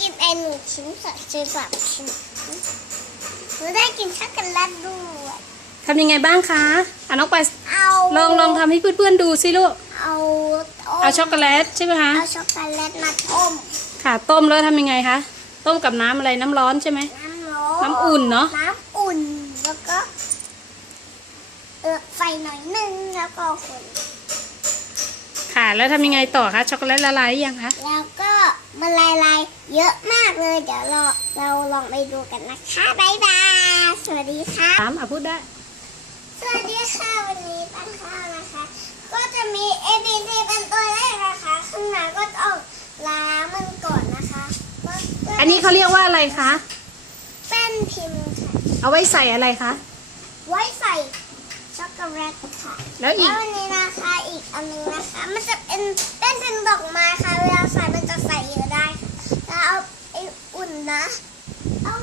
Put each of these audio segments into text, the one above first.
กินไอ้หนึ่งชิ้นสองชิ้นสามชิ้นหนูได้กินช็อกโกแลตด้วยทำยังไงบ้างคะอะน้องไปายเอาลองลองทำให้เพื่อนๆดูสิลูก เอาต้มเอาช็อกโกแลตใช่ไหมคะ เอาช็อกโกแลตมาต้มค่ะต้มแล้วทำยังไงคะ ต้มกับน้ำอะไรน้ำร้อนใช่ไหม น้ำร้อนน้ำอุ่นเนอะ น้ำอุ่นแล้วก็เออไฟหน่อยนึงแล้วก็คนค่ะ แล้วทำยังไงต่อคะช็อกโกแลตละลายหรือยังคะ แล้วก็ มันลายลายๆเยอะมากเลย เดี๋ยวเราเราลองไปดูกันนะคะบ๊ายบายสวัสดีค่ะถามอะพูดได้ สวัสดีค่ะวันนี้ตั้งข้าวนะคะ ก็จะมี A B C เป็นตัวเลขนะคะข้างในก็ต้องล้างมันก่อนนะคะก็ก็อันนี้เขาเรียกว่าอะไรคะเป็นพิมพ์ค่ะ เอาไว้ใส่อะไรคะ ไว้ใส่ช็อกโกแลตค่ะ แล้วอีกวันนี้นะคะอีกอันหนึงนะคะ มันจะเป็นเป็นเป็นดอกไม้ค่ะเวลา นนะ ต้อง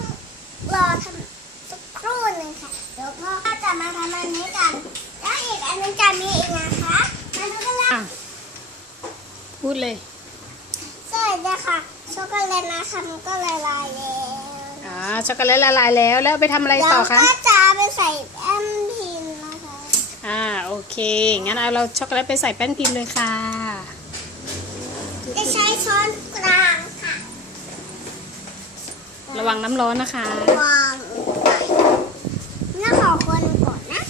รอทำสักครู่หนึ่งค่ะ เดี๋ยวพ่อก็จะมาทำอันนี้กัน แล้วอีกอันนึงจะมีอีกนะคะ มาดูกันเลยอะพูดเลยสวัสดีค่ะ ช็อกโกแลตนะคะมันก็ละลายแล้วอ่า ช็อกโกแลตละลายแล้ว แล้วเอาไปทำอะไรต่อคะแล้วก็จะเอาไปใส่แอมพิมพ์นะคะ อ่า โอเค งั้นเอาเราช็อกโกแลตไปใส่แป้นพิมพ์เลยค่ะ จะใช้ช้อนกลางค่ะ ระวังน้ำร้อนนะคะ วางน่าขอคนก่อนนะ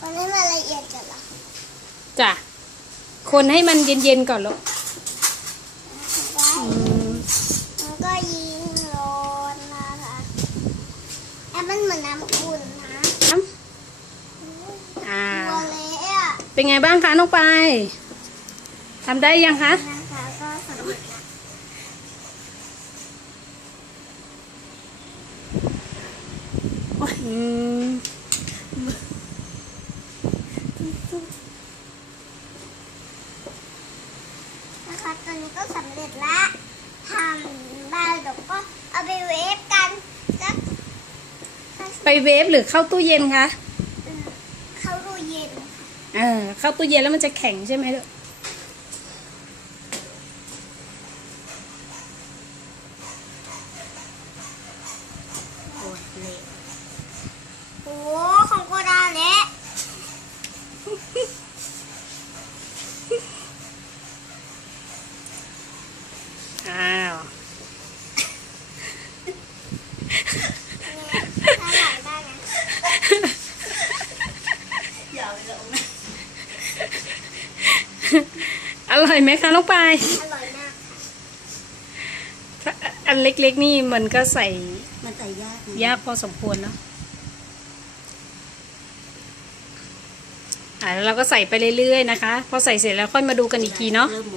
คนให้มันละเอียดกันเหรอจ้ะ คนให้มันเย็นๆก่อนลูกได้อืมมันก็ยิงร้อนนะคะแอบมันเหมือนน้ำอุ่นนะอ่า ตัวเละอะเป็นไงบ้างคะน้องไปายทำได้ยังคะ นะคะก็สำเร็จละ อืมนะคะตอนนี้ก็สำเร็จละทำได้เดี๋ยวก็เอาไปเวฟกันสักไปเวฟหรือเข้าตู้เย็นคะ เข้าตู้เย็น เออเข้าตู้เย็นแล้วมันจะแข็งใช่ไหมลูก โอ้เละโอ้ของโกดาเละ อ้าว ถ้าหลังได้นะ อร่อยไหมคะน้องปายอร่อยมากถ้าอันเล็กๆนี่มันก็ใส่มันใส่ยากนะยากพอสมควรเนาะอ่าแล้วเราก็ใส่ไปเรื่อยๆนะคะ พอใส่เสร็จแล้วค่อยมาดูกันอีกทีเนาะ เริ่ม